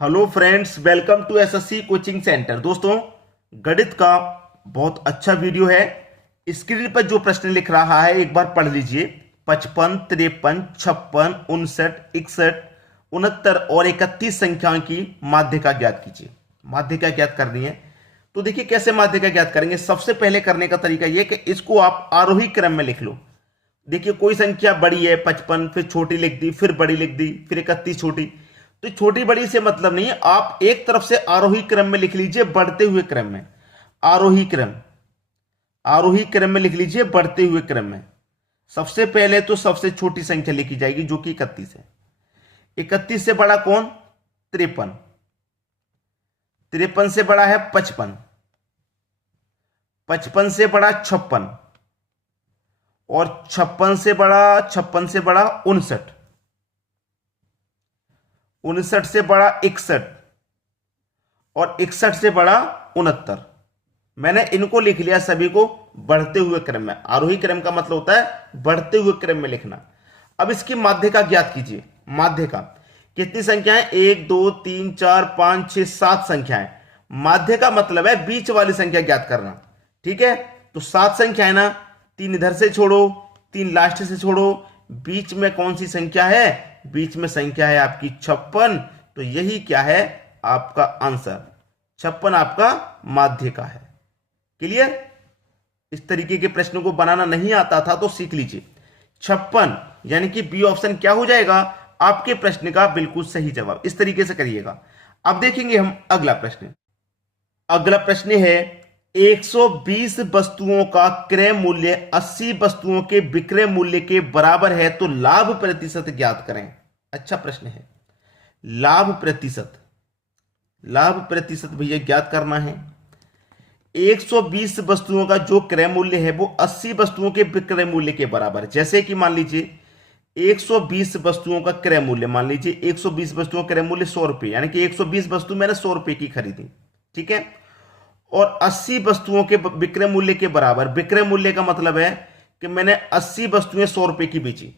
Hello friends, welcome to SSC coaching centre. दोस्तों, गणित का बहुत अच्छा वीडियो है। स्क्रीन पर जो प्रश्न लिख रहा है एक बार पढ़ लीजिए। 55, 53, 56, 59, 61, 69 और 31 संख्याओं की माध्यिका ज्ञात कीजिए। माध्यिका ज्ञात करनी है तो देखिए कैसे माध्यिका ज्ञात करेंगे। सबसे पहले करने का तरीका यह कि इसको आप आरोही क्रम में लिख लो। देखिए कोई संख्या बड़ी है 55, फिर छोटी लिख दी, फिर बड़ी लिख दी, फिर 31 छोटी। तो छोटी बड़ी से मतलब नहीं है, आप एक तरफ से आरोही क्रम में लिख लीजिए, बढ़ते हुए क्रम में। आरोही क्रम, आरोही क्रम में लिख लीजिए, बढ़ते हुए क्रम में। सबसे पहले तो सबसे छोटी संख्या लिखी जाएगी जो कि 31 है। 31 से बड़ा कौन? 53। 53 से बड़ा है 55। 55 से बड़ा 56 और 56 से बड़ा 59। 59 से बड़ा 61 और 61 से बड़ा 69। मैंने इनको लिख लिया सभी को बढ़ते हुए क्रम में। आरोही क्रम का मतलब होता है बढ़ते हुए क्रम में लिखना। अब इसकी माध्यिका ज्ञात कीजिए। माध्यिका कितनी संख्याएं? 1 2 3 4 5 6 7 संख्याएं। माध्यिका मतलब है बीच वाली संख्या ज्ञात करना। ठीक है, तो 7 संख्याएं ना। 3 इधर से छोड़ो, 3 लास्ट से छोड़ो, बीच में कौन सी संख्या है? बीच में संख्या है आपकी 56। तो यही क्या है? आपका आंसर 56 आपका माध्यिका है। क्लियर? इस तरीके के प्रश्नों को बनाना नहीं आता था तो सीख लीजिए। 56 यानी कि बी ऑप्शन क्या हो जाएगा? आपके प्रश्न का बिल्कुल सही जवाब। इस तरीके से करिएगा। अब देखेंगे हम अगला प्रश्न। अगला प्रश्न है 120 वस्तुओं का क्रय मूल्य 80 वस्तुओं के विक्रय मूल्य के बराबर है तो लाभ प्रतिशत ज्ञात करें। अच्छा प्रश्न है। लाभ प्रतिशत, लाभ प्रतिशत भैया ज्ञात करना है। 120 वस्तुओं का जो क्रय मूल्य है वो 80 वस्तुओं के विक्रय मूल्य के बराबर है। जैसे कि मान लीजिए 120 वस्तुओं का क्रय मूल्य, मान लीजिए 120 वस्तुओं का क्रय मूल्य 100 रुपए, यानी कि 120 वस्तु मैंने 100 रुपए की खरीदी। ठीक है, और 80 वस्तुओं के विक्रय मूल्य के बराबर। विक्रय मूल्य का मतलब है कि मैंने 80 वस्तुएं 100 रुपए की बेची।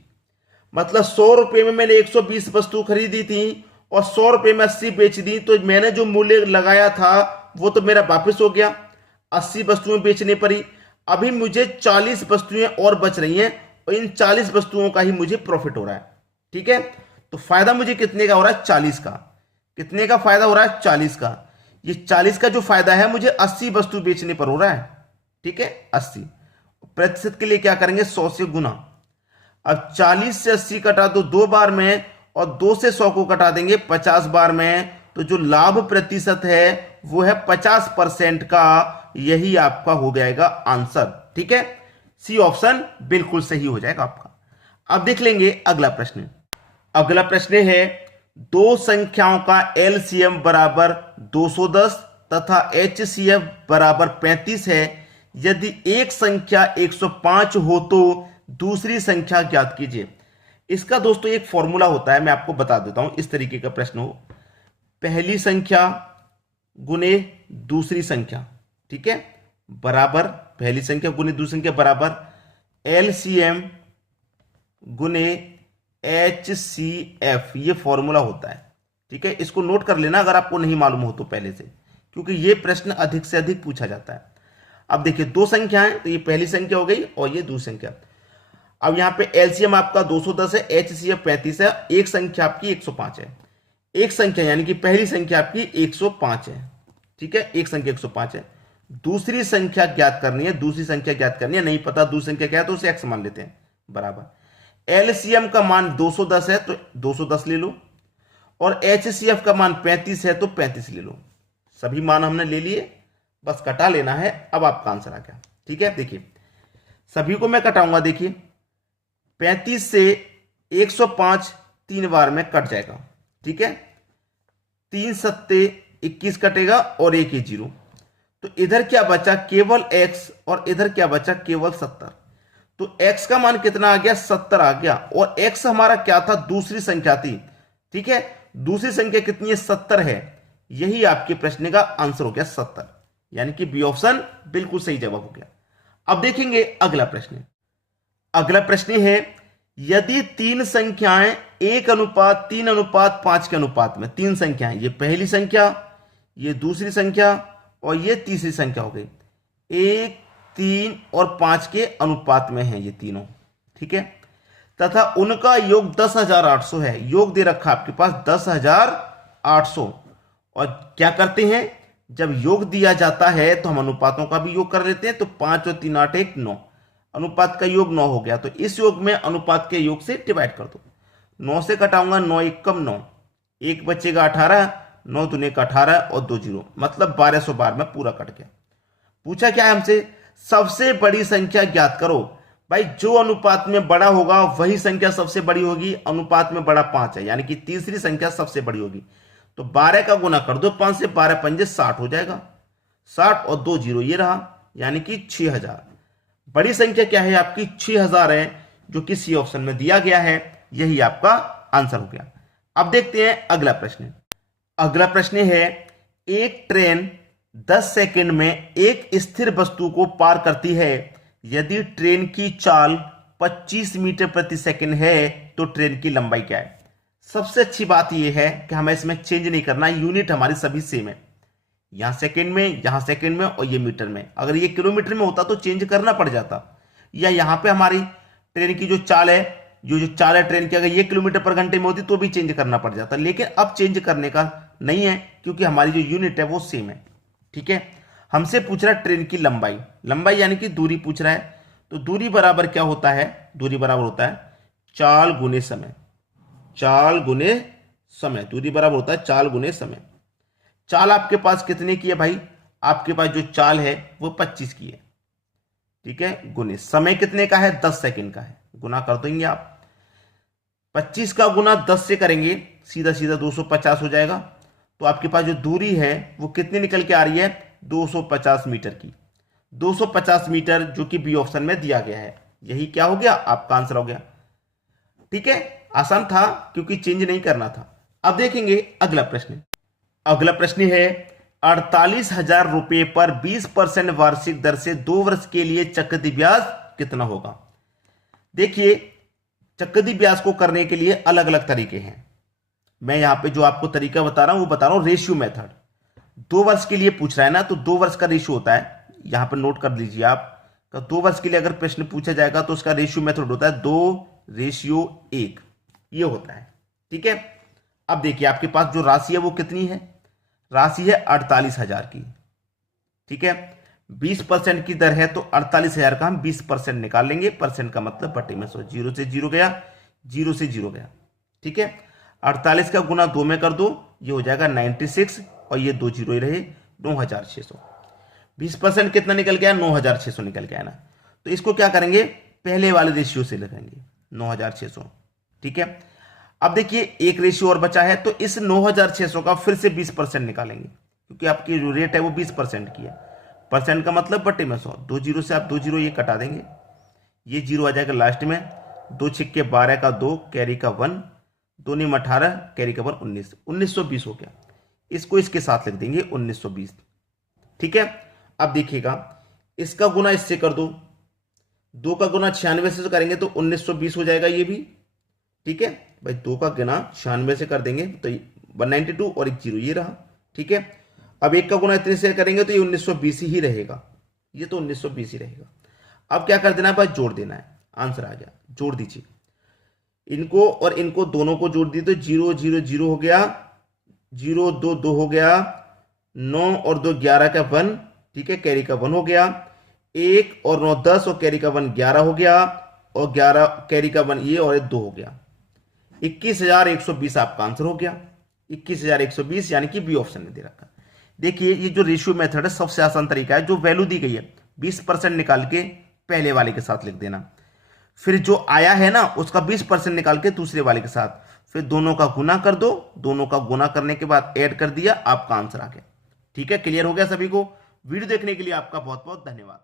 मतलब 100 रुपए में मैंने 120 वस्तु खरीदी थी और 100 रुपए में 80 बेच दी, तो मैंने जो मूल्य लगाया था वो तो मेरा वापस हो गया। 80 वस्तुएं बेचने पड़ी। अभी मुझे 40 वस्तुएं और बच रही हैं और इन 40 वस्तुओं का ही मुझे प्रॉफिट हो रहा है। ठीक है, तो फायदा मुझे कितने का हो रहा है? 40 का। कितने का फायदा हो रहा है? 40 का। ये 40 का जो फायदा है मुझे 80 वस्तु बेचने पर हो रहा है। ठीक है, 80 प्रतिशत के लिए क्या करेंगे? 100 से गुना। अब 40 से 80 कटा दो 2 बार में और 2 से 100 को कटा देंगे 50 बार में। तो जो लाभ प्रतिशत है वो है 50% का। यही आपका हो जाएगा आंसर। ठीक है, सी ऑप्शन बिल्कुल सही हो जाएगा आपका। अब देख लेंगे अगला प्रश्न। अगला प्रश्न है दो संख्याओं का एलसीएम बराबर 210 तथा एचसीएफ बराबर 35 है। यदि एक संख्या 105 हो तो दूसरी संख्या ज्ञात कीजिए। इसका दोस्तों एक फॉर्मूला होता है, मैं आपको बता देता हूं। इस तरीके का प्रश्न हो, पहली संख्या गुने दूसरी संख्या, ठीक है, बराबर पहली संख्या गुने दूसरी संख्या बराबर एलसीएम गुने एचसीएफ। ये फॉर्मूला होता है। ठीक है, इसको नोट कर लेना अगर आपको नहीं मालूम हो तो पहले से, क्योंकि ये प्रश्न अधिक से अधिक पूछा जाता है। अब देखिए दो संख्याएं, तो ये पहली संख्या हो गई और ये दूसरी संख्या। अब यहां पे एलसीएम आपका 210 है, एचसीएफ 35 है, एक संख्या आपकी 105 है। एक संख्या यानी कि पहली संख्या आपकी 105 है। ठीक है, एक संख्या 105 है। दूसरी संख्या ज्ञात करनी है। दूसरी संख्या ज्ञात करनी है, नहीं पता दूसरी संख्या क्या है तो उसे एक्स मान लेते हैं बराबर। एलसीएम का मान 210 है तो 210 ले लो और एचसीएफ का मान 35 है तो 35 ले लो। सभी मान हमने ले लिए, बस कटा लेना है। अब आपका आंसर आ गया। ठीक है, देखिए सभी को मैं कटाऊंगा। देखिए 35 से 105 3 बार में कट जाएगा। ठीक है, 3 सत्ते 21 कटेगा और एक ही जीरो। तो इधर क्या बचा? केवल x और इधर क्या बचा? केवल 70। तो x का मान कितना आ गया? 70 आ गया। और x हमारा क्या था? दूसरी संख्या थी। ठीक है, दूसरी संख्या कितनी है? 70 है। यही आपके प्रश्न का आंसर हो गया 70, यानी कि बी ऑप्शन बिल्कुल सही जवाब हो गया। अब देखेंगे अगला प्रश्न। अगला प्रश्न है यदि तीन संख्याएं 1:3:5 के अनुपात में, तीन संख्याएं, ये पहली संख्या, ये दूसरी संख्या और ये तीसरी संख्या हो गई, 1, 3 और 5 के अनुपात में है ये तीनों, ठीक है, तथा उनका योग 10,800 है। योग दे रखा आपके पास 10,800। और क्या करते हैं, जब योग दिया जाता है तो हम अनुपातों का भी योग कर लेते हैं। तो 5 और 3 8 1 9, अनुपात का योग 9 हो गया। तो इस योग में अनुपात के योग से डिवाइड कर दो। 9 से घटाऊंगा 9 1 कम 9, 1 बचेगा 18, 9 दूने का 18 और 2 जीरो, मतलब 1212 में पूरा कट गया। पूछा क्या है हमसे, सबसे बड़ी संख्या ज्ञात करो। भाई जो अनुपात में बड़ा होगा वही संख्या सबसे बड़ी होगी। अनुपात में बड़ा 5 है, यानी कि तीसरी संख्या सबसे बड़ी होगी। तो 12 का गुना कर दो 5 से, 12 पंजे 60 हो जाएगा, 60 और 2 जीरो ये रहा, यानी कि 6000। बड़ी संख्या क्या है आपकी, 6000 है, जो कि सी ऑप्शन में दिया गया है। यही आपका आंसर हो गया। अब देखते हैं अगला प्रश्न। अगला प्रश्न है, एक ट्रेन 10 सेकंड में एक स्थिर वस्तु को पार करती है। यदि ट्रेन की चाल 25 मीटर प्रति सेकंड है तो ट्रेन की लंबाई क्या है। सबसे अच्छी बात यह है कि हमें इसमें चेंज नहीं करना, यूनिट हमारी सभी सेम है। यहां सेकंड में, यहां सेकंड में और ये मीटर में। अगर ये किलोमीटर में होता तो चेंज करना पड़ जाता, या यहां पे हमारी ट्रेन की जो चाल है, जो चाल है ट्रेन की, अगर ये किलोमीटर पर घंटे में होती तो भी चेंज करना पड़ जाता। लेकिन अब चेंज करने का नहीं है, क्योंकि हमारी जो यूनिट है वो सेम है, ठीक है। हमसे पूछ रहा है ट्रेन की लंबाई, लंबाई यानी कि दूरी पूछ रहा है। तो दूरी बराबर क्या होता है, दूरी बराबर होता है चाल गुने समय, चाल गुने समय। दूरी बराबर होता है चाल गुने समय। चाल आपके पास कितने की है भाई, आपके पास जो चाल है वो 25 की है, ठीक है, गुने समय कितने का है, 10 सेकंड का है। गुना कर देंगे आप, 25 का गुना 10 से करेंगे, सीधा सीधा 250 हो जाएगा। तो आपके पास जो दूरी है वो कितनी निकल के आ रही है, 250 मीटर की। 250 मीटर, जो कि बी ऑप्शन में दिया गया है। यही क्या हो गया, आपका आंसर हो गया, ठीक है। आसान था क्योंकि चेंज नहीं करना था। अब देखेंगे अगला प्रश्न। अगला प्रश्न है, 48,000 रुपए पर 20% वार्षिक दर से 2 वर्ष के लिए चक्रवृद्धि ब्याज कितना होगा। देखिए, चक्रवृद्धि ब्याज को करने के लिए अलग अलग तरीके हैं। मैं यहां पे जो आपको तरीका बता रहा हूं वो बता रहा हूं रेशियो मेथड। 2 वर्ष के लिए पूछ रहा है ना, तो 2 वर्ष का रेशियो होता है, यहां पर नोट कर लीजिए आप। 2 वर्ष के लिए अगर प्रश्न पूछा जाएगा तो उसका रेशियो मेथड होता है 2:1, ये होता है, ठीक है। अब देखिए आपके पास जो राशि है वो कितनी है, राशि है 48,000 की, ठीक है। 20% की दर है तो 48,000 का हम 20% निकाल लेंगे। परसेंट का मतलब बटे में 100, 0 से 0 गया, 0 से 0 गया, ठीक है। 48 का गुना 2 में कर दो, ये हो जाएगा 96 और ये 2 जीरो ही रहे, 9,600। 20% कितना निकल गया, 9,600 निकल गया ना। तो इसको क्या करेंगे, पहले वाले रेशियो से लगाएंगे 9,600, ठीक है। अब देखिए एक रेशियो और बचा है, तो इस 9,600 का फिर से 20% निकालेंगे, क्योंकि आपकी जो रेट है वो 20% की है। परसेंट का मतलब बटे में 100, 2 जीरो से आप 2 जीरो ये कटा देंगे, ये जीरो आ जाएगा लास्ट में। 2 छिक्के 12 का 2, कैरी का 1, 2 नीम 18, कैरी का 1 19, 1920 हो गया। इसको इसके साथ लिख देंगे 1920, ठीक है। अब देखिएगा इसका गुना इससे कर दो, 2 का गुना 96 से करेंगे तो 1920 हो जाएगा ये भी, ठीक है भाई। 2 का गुना 96 से कर देंगे तो 192 और 1 जीरो ये रहा, ठीक है। अब 1 का गुना इतने से करेंगे तो ये 1920 ही रहेगा, ये तो 1920 ही रहेगा। अब क्या कर देना है भाई, जोड़ देना है, आंसर आ गया, जोड़ दीजिए इनको और इनको, दोनों को जोड़ दी तो 0 0 0 हो गया, 0 2 2 हो गया, 9 और 2 11 का 1, ठीक है, कैरी का 1 हो गया, 1 और 9 10 और कैरी का 1 11 हो गया, और 11 कैरी का 1 ये और 2 हो गया। 21,120 आपका आंसर हो गया, 21,120, यानी कि बी ऑप्शन में दे रखा। देखिए ये जो रेशियो मेथड है सबसे आसान तरीका है। जो वैल्यू दी गई है 20% निकाल के पहले वाले के साथ लिख देना, फिर जो आया है ना उसका 20% निकाल के दूसरे वाले के साथ, फिर दोनों का गुना कर दो, दोनों का गुना करने के बाद ऐड कर दिया, आपका आंसर आ गया, ठीक है। क्लियर हो गया सभी को। वीडियो देखने के लिए आपका बहुत बहुत धन्यवाद।